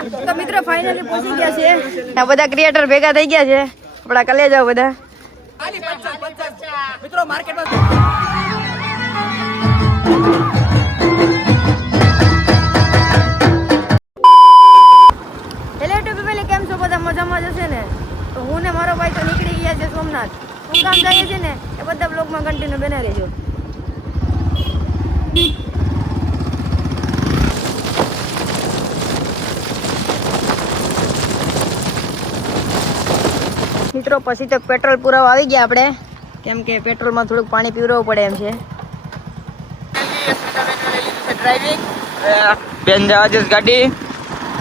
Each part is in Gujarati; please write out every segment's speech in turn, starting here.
તો મિત્રો ફાઇનલી પહોંચી ગયા છે. આ બધા ક્રિએટર ભેગા થઈ ગયા છે. આપડા કલે જાવ બધા મિત્રો માર્કેટમાં. હેલો યુટ્યુબ કેમ છો બધા? મજામાં જશે ને? તો હું ને મારો ભાઈ તો નીકળી ગયા છે સોમનાથ. શું કામ જઈએ છે ને એ બધા બ્લોગમાં કન્ટિન્યુ બના રહેજો. મિત્રો પછી તો પેટ્રોલ પુરાવા આવી ગયા આપણે, કેમ કે પેટ્રોલમાં થોડુંક પાણી પીવડાવવું પડે એમ છે. ડ્રાઇવિંગ બેન જવા ગાડી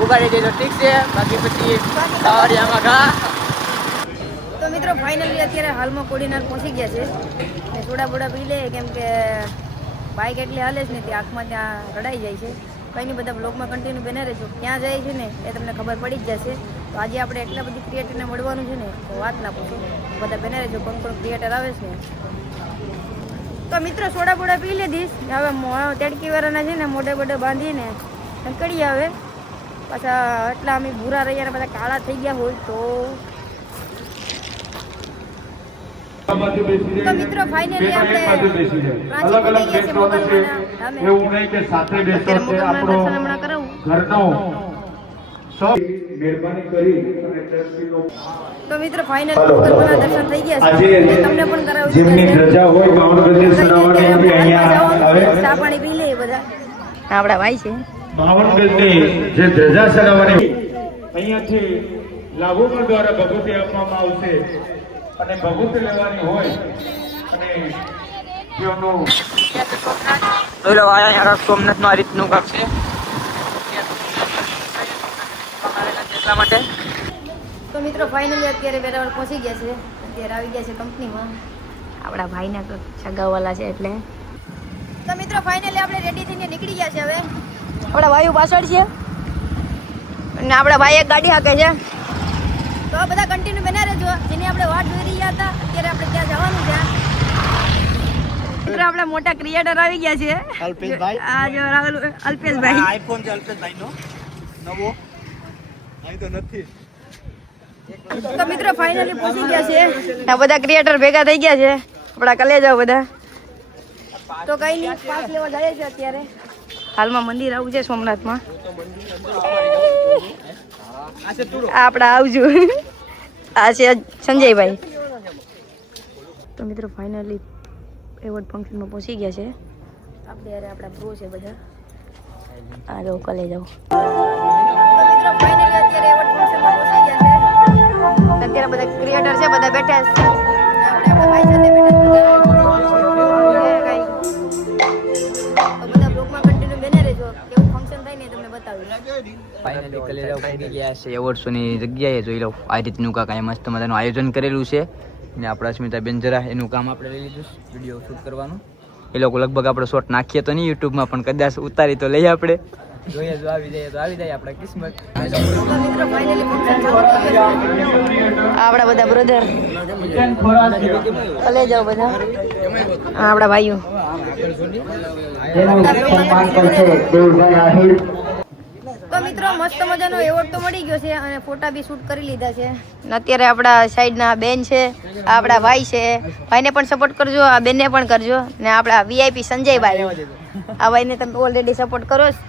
ઉગાડી દે તો ઠીક છે, બાકી પછી સવારિયામાં ઘા. તો મિત્રો ફાઇનલી અત્યારે હાલમાં કોડીનાર પહોંચી ગયા છે. થોડા બોડા પી લે, કેમ કે બાઇક એટલી હાલે છે ને તે આંખમાં ત્યાં રડાઈ જાય છે. કંઈ નહીં, બધા બ્લોગમાં કન્ટિન્યુ બને રહેજો. ક્યાં જાય છે ને એ તમને ખબર પડી જ જશે. તો આજે આપણે એટલા બધી ક્રિએટરને મળવાનું છે ને તો વાત ના પૂછો, બધા બને રહેજો. કોણ કોણ ક્રિએટર આવે છે. તો મિત્રો સોડા બોડા પી લીધીશ. હવે તેડકી વાળાના છે ને મોઢે બોઢે બાંધીને નીકળી આવે. પાછા એટલા અમે ભૂરા રહ્યા ને બધા કાળા થઈ ગયા હોય તો મિત્રો ફાઇનલી આપણે તો મિત્રો ફાઇનલી મોગલમાના દર્શન થઈ ગયા છે. તમને પણ કરાવું છું. ચા પાણી પી લે બધા. આપણા ભાઈ છે જે ધજા ચડાવવાની અહીંયાથી લાભોમાં દ્વારા ભગવતી આપવામાં આવશે અને ભગવતી લેવાની હોય અને સોમનાથ નું આ રીતનું કામ છે એટલા માટે. તો મિત્રો ફાઇનલી અત્યારે વેરાવળ પહોંચી ગયા છે. અત્યારે આવી ગયા છે કંપનીમાં. આપણા ભાઈના સગાવાલા છે એટલે. તો મિત્રો ફાઇનલી આપણે રેડી થઈને નીકળી ગયા છે. હવે આપણા ભાઈઓ પાછળ છે અને આપણા ભાઈ એક ગાડી હાકે છે. તો આ બધા કન્ટિન્યુ બના રહેજો. જેની આપણે વાટ જોઈ રહ્યા હતા, અત્યારે આપણે ત્યાં જવાનું છે. મિત્રો આપણે મોટા ક્રિએટર આવી ગયા છે. અલ્પેશભાઈ, આ જો અલ્પેશભાઈ, આઈફોન છે અલ્પેશભાઈનો નવો. અહીં તો નથી. તો મિત્રો ફાઇનલી પહોંચી ગયા છે. આ બધા ક્રિએટર ભેગા થઈ ગયા છે. આપણા કલે જાવ બધા. તો કઈ નહીં, પાસ લેવા જાય છે અત્યારે. હાલમાં મંદિર આવું છે સોમનાથમાં. આપડા આવજો. આ છે સંજયભાઈ. તો મિત્રો ફાઇનલી એવોર્ડ ફંક્શનમાં પહોંચી ગયા છે. આપણે યાર આપણા પ્રો છે બધા. આ જો કલે જાવ. તો મિત્રો ફાઇનલી અત્યારે એવોર્ડ ફંક્શનમાં પહોંચી ગયા છે. અત્યારે બધા ક્રિએટર છે, બધા બેઠા છે. આપણે આપણા ભાઈ સાથે બેઠા છે. ફાઇનલી કલેજા પહોંચી ગયા છે એવોર્ડ્સની જગ્યાએ. જોઈ લો આ રીતનું કાંઈ મસ્ત મજાનું આયોજન કરેલું છે ને આપણા અસ્મિતાબેન જરા એનું કામ આપણે લઈ લીધું વિડીયો શૂટ કરવાનું. એ લોકો લગભગ આપણે શોટ નાખીએ તો નહીં યુટ્યુબમાં, પણ કદાચ ઉતારી તો લઈએ આપણે. જોઈએ જો આવી જાય તો આવી જાય આપણા કિસ્મત. આપણા બધા બ્રધર કલે જાઓ બધા. આપણા ભાઈઓ તો મિત્રો મસ્ત મજાનો એવોર્ડ તો મળી ગયો છે અને ફોટા બી શૂટ કરી લીધા છે. અત્યારે આપણા સાઈડના બેન છે, આપણા ભાઈ છે. ભાઈને પણ સપોર્ટ કરજો, આ બેનને પણ કરજો ને આપણા વીઆઈપી સંજયભાઈ, આ ભાઈને તમે ઓલરેડી સપોર્ટ કરો છો.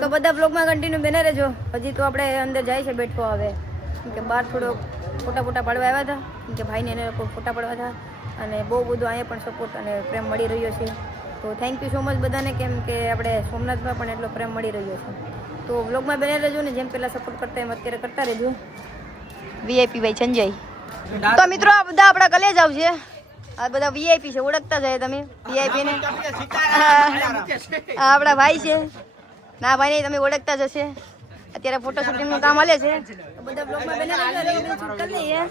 તો બધા બ્લોગમાં કન્ટિન્યુ બને રહેજો. હજી તો આપણે અંદર જાય છે બેઠો આવે, કેમ કે બહાર થોડો ફોટા પાડવા આવ્યા હતા, કેમ કે ભાઈને એને લોકો ફોટા પાડવા હતા અને બહુ બધું અહીંયા પણ સપોર્ટ અને પ્રેમ મળી રહ્યો છે. તો થેન્ક યુ સો મચ બધાને, કેમ કે આપણે સોમનાથમાં પણ એટલો પ્રેમ મળી રહ્યો છે. તો વ્લોગમાં બને રહેજો ને, જેમ પહેલાં સપોર્ટ કરતા એમ અત્યારે કરતા રહેજો. વીઆઈપી ભાઈ સંજય. તો મિત્રો આ બધા આપણા કલેજ આવશે. આ બધા વીઆઈપી છે, ઓળખતા જાય તમે વીઆઈપી ને. આપણા ભાઈ છે, ના ભાઈ નહીં તમે ઓળખતા જશે. અત્યારે ફોટો શૂટિંગનું કામ હાલે છે. બધા બ્લોગમાં બને રહેજો, શૂટ કરી લઈએ.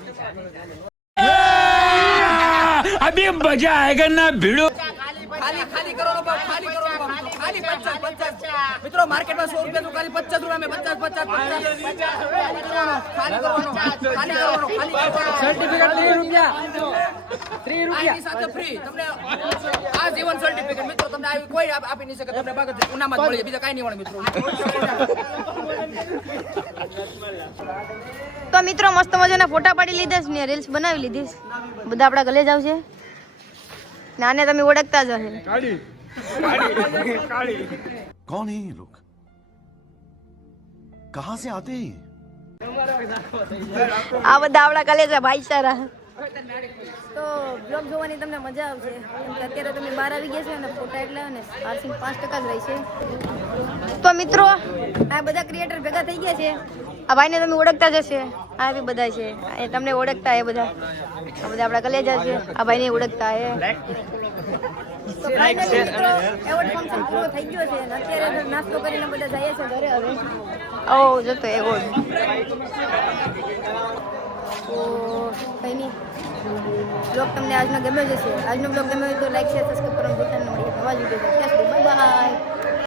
अभी मजा आएगा ना भिड़ो. खाली करो खाली 50 મિત્રો માર્કેટમાં 100 રૂપિયા તો ખાલી 50 રૂપિયા में 50 ખાલી કરવાનો સર્ટિફિકેટ 2 રૂપિયા આની સાથે ફ્રી તમને આ જીવન સર્ટિફિકેટ મિત્રો તમને આવી કોઈ આપી નહીં શકે તમને બાગત ઉનામાં જ મળી જાય બીજા કાંઈ નહીં મળે મિત્રો તો મિત્રો મસ્ત મજાના ફોટા પાડી લીધા છે ને રીલ્સ બનાવી લીધી છે. બધા આપણા ગલે જ આવશે ને આને તમે ઓળખતા જ હશે. कौन है ये लोग कहां से आते हैं આ બધા આપણા કલેજા ભાઈચારા. તો બ્લોગ જોવાની તમને મજા આવશે કેમ કે અત્યારે તમે બહાર આવી ગયા છો અને ફોટા એટલે ને ચાર્જિંગ 5% જ રહેશે. તો મિત્રો આ બધા ક્રિએટર ભેગા થઈ ગયા છે. આ ભાઈને તમે ઓળખતા જ હશે. આ બી બધા છે એ તમને ઓળખતા એ બધા. આ બધા આપણા કલેજા છે. આ ભાઈને ઓળખતા એ. તો ફાઇનલી મિત્રો એવોર્ડ ફંક્શન પૂરો થઈ ગયો છે અને અત્યારે નાસ્તો કરીને બધા જઈએ છે ઘરે હવે. ઓ જતો એવોર્ડ તો કંઈ નહીં. બ્લોગ તમને આજનો ગમ્યો જ હશે. આજનો બ્લોગ ગમ્યો હોય તો લાઈક શેર સબસ્ક્રાઈબ કરવાનું ભૂલતા નહીં. મળીએ નવા જ વિડીયો. Bye bye.